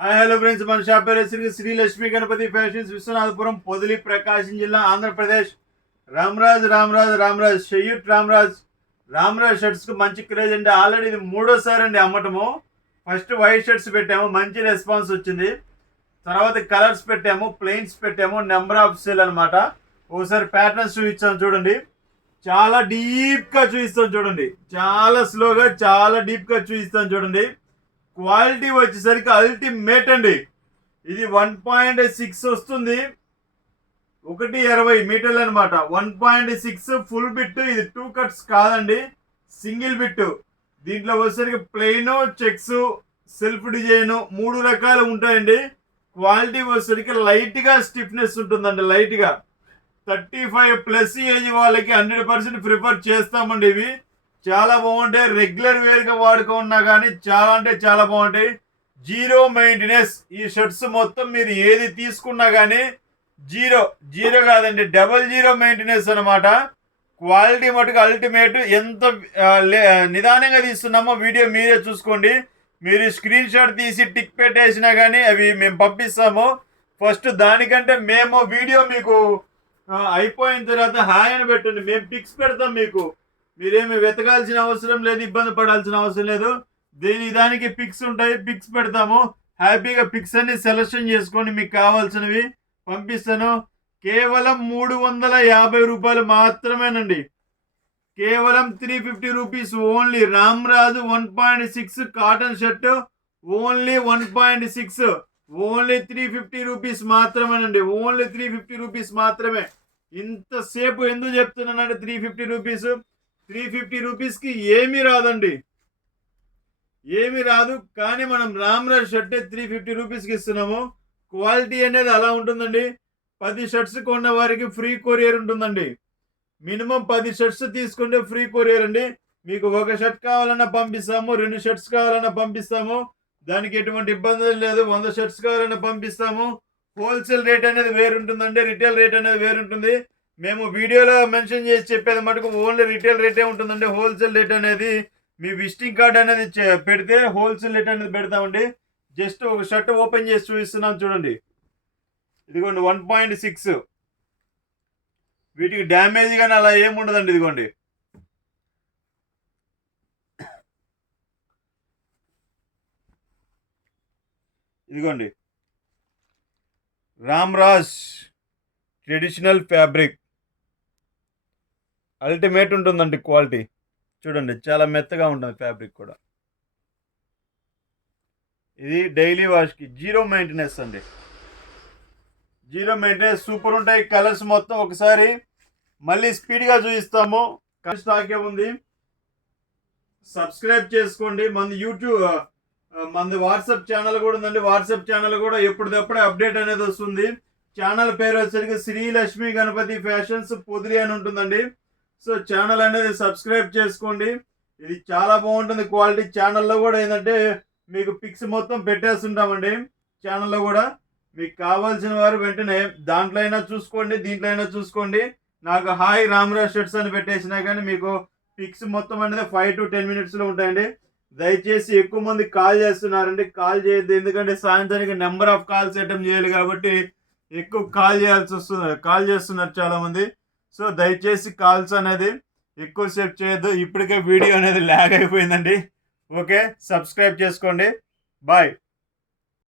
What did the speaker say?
Hi hello friends, మన shop పేరు Shri Lakshmi Ganapati fashions, Viswanathapuram, Podili, ప్రకాశం జిల్లా, ఆంధ్రప్రదేశ్. రామ్రాజ్ షయ్యూట్ రామ్రాజ్ షర్ట్స్ కు మంచి క్రేజ్ అండి. ఆల్రెడీ ఇది మూడోసారి అండి అమ్మటము. ఫస్ట్ వైట్ షర్ట్స్ పెట్టాము, మంచి రెస్పాన్స్ వచ్చింది. తర్వాత కలర్స్ పెట్టాము, ప్లెయిన్స్ పెట్టాము, నెంబర్ ఆఫ్ సేల్ అనమాట. ఒకసారి ప్యాటర్న్స్ చూపించాము చూడండి. చాలా డీప్గా చూపిస్తాం చూడండి, చాలా స్లోగా చాలా డీప్గా చూపిస్తాం చూడండి. క్వాలిటీ వచ్చేసరికి అల్టిమేట్ అండి. ఇది 1.6 వస్తుంది, 1.20 మీటర్లు అనమాట. 1.6 ఫుల్ బిట్. ఇది 2 కట్స్ కాదండి, సింగిల్ బిట్. దీంట్లో వచ్చేసరికి ప్లెయిన్, చెక్స్, సెల్ఫ్ డిజైన్ 3 రకాలు ఉంటాయండి. క్వాలిటీ వచ్చేసరికి లైట్గా స్టిఫ్నెస్ ఉంటుందండి. లైట్గా 35+ ఏజ్ వాళ్ళకి 100% ప్రిఫర్ చేస్తామండి. ఇవి చాలా బాగుంటాయి, రెగ్యులర్ వేర్గా వాడుకున్నా కానీ చాలా అంటే చాలా బాగుంటాయి. Zero maintenance. ఈ షర్ట్స్ మొత్తం మీరు ఏది తీసుకున్నా కానీ జీరో కాదండి, 00 మెయింటెనెన్స్ అనమాట. క్వాలిటీ మటుకు అల్టిమేట్. ఎంత నిదానంగా తీస్తున్నామో వీడియో మీరే చూసుకోండి. మీరు స్క్రీన్ షాట్ తీసి టిక్ పెట్టేసినా కానీ అవి మేము పంపిస్తాము. ఫస్ట్ దానికంటే మేము వీడియో మీకు అయిపోయిన తర్వాత హాయ్ అని పెట్టండి, మేము పిక్స్ పెడతాం మీకు. మీరేమి వెతకాల్సిన అవసరం లేదు, ఇబ్బంది పడాల్సిన అవసరం లేదు. దానికి పిక్స్ ఉంటాయి, పిక్స్ పెడతాము. హ్యాపీగా పిక్స్ అన్ని సెలెక్షన్ చేసుకొని మీకు కావాల్సినవి పంపిస్తాను. కేవలం 350 రూపాయలు మాత్రమేనండి. కేవలం 350 rupees only. Ramraj 1.6 cotton shirt only 1.6, only 350 rupees మాత్రమేనండి. ఓన్లీ 350 రూపీస్ మాత్రమే. ఇంతసేపు ఎందుకు చెప్తున్నానంటే 350 రూపీస్. 350 రూపీస్కి ఏమీ రాదండి, ఏమీ రాదు. కానీ మనం రామ్రాజ్ షర్టే 350 రూపీస్కి ఇస్తున్నాము. క్వాలిటీ అనేది అలా ఉంటుందండి. 10 షర్ట్స్ కొన్న వారికి ఫ్రీ కొరియర్ ఉంటుందండి. మినిమం 10 షర్ట్స్ తీసుకుంటే ఫ్రీ కొరియర్ అండి. మీకు 1 షర్ట్ కావాలన్నా పంపిస్తాము, 2 షర్ట్స్ కావాలన్నా పంపిస్తాము. దానికి ఎటువంటి ఇబ్బంది లేదు. 100 షర్ట్స్ కావాలన్నా పంపిస్తాము. హోల్సేల్ రేట్ అనేది వేరుంటుందండి, రిటైల్ రేట్ అనేది వేరుంటుంది. మేము వీడియోలో మెన్షన్ చేసి చెప్పేది మటుకు ఓన్లీ రిటైల్ రేటే ఉంటుందండి. హోల్సేల్ రేట్ అనేది మీ విజిటింగ్ కార్డ్ అనేది పెడితే హోల్సేల్ రేట్ అనేది పెడతామండి. జస్ట్ ఒక షర్ట్ ఓపెన్ చేసి చూపిస్తున్నాం చూడండి. ఇదిగోండి 1.6. వీటికి డ్యామేజ్ కానీ అలా ఏముండదండి. ఇదిగోండి, ఇదిగోండి రామ్రాజ్ ట్రెడిషనల్ ఫ్యాబ్రిక్. అల్టిమేట్ ఉంటుందండి క్వాలిటీ. చూడండి, చాలా మెత్తగా ఉంటుంది ఫ్యాబ్రిక్ కూడా. ఇది డైలీ వాష్కి జీరో మెయింటెనెన్స్ అండి. Zero maintenance. సూపర్ ఉంటాయి కలర్స్ మొత్తం. ఒకసారి మళ్ళీ స్పీడ్గా చూపిస్తాము. స్టాకే ఉంది. సబ్స్క్రైబ్ చేసుకోండి. మనది వాట్సాప్ ఛానల్ కూడా ఉందండి. వాట్సాప్ ఛానల్ కూడా ఎప్పటికప్పుడే అప్డేట్ అనేది వస్తుంది. ఛానల్ పేరు వచ్చేసరికి శ్రీ లక్ష్మీ గణపతి ఫ్యాషన్స్ పొదిలి అని ఉంటుందండి. సో ఛానల్ అనేది సబ్స్క్రైబ్ చేసుకోండి. ఇది చాలా బాగుంటుంది క్వాలిటీ. ఛానల్లో కూడా ఏంటంటే మీకు పిక్స్ మొత్తం పెట్టేస్తుంటామండి. ఛానల్లో కూడా మీకు కావాల్సిన వారు వెంటనే దాంట్లో అయినా చూసుకోండి, దీంట్లో అయినా చూసుకోండి. నాకు హాయ్ రామ్రాజ్ షర్ట్స్ అని పెట్టేసినా కానీ మీకు పిక్స్ మొత్తం అనేది 5 to 10 minutesలో ఉంటాయండి. దయచేసి ఎక్కువ మంది కాల్ చేస్తున్నారండి, కాల్ చేయొద్దు. ఎందుకంటే సాయంత్రానికి నెంబర్ ఆఫ్ కాల్స్ అటెంప్ట్ చేయాలి కాబట్టి ఎక్కువ కాల్ చేస్తున్నారు చాలామంది. సో దయచేసి కాల్స్ అనేది ఎక్కువసేపు చేయొద్దు. ఇప్పటికే వీడియో అనేది ల్యాగ్ అయిపోయిందండి. ఓకే, సబ్స్క్రైబ్ చేసుకోండి. బాయ్.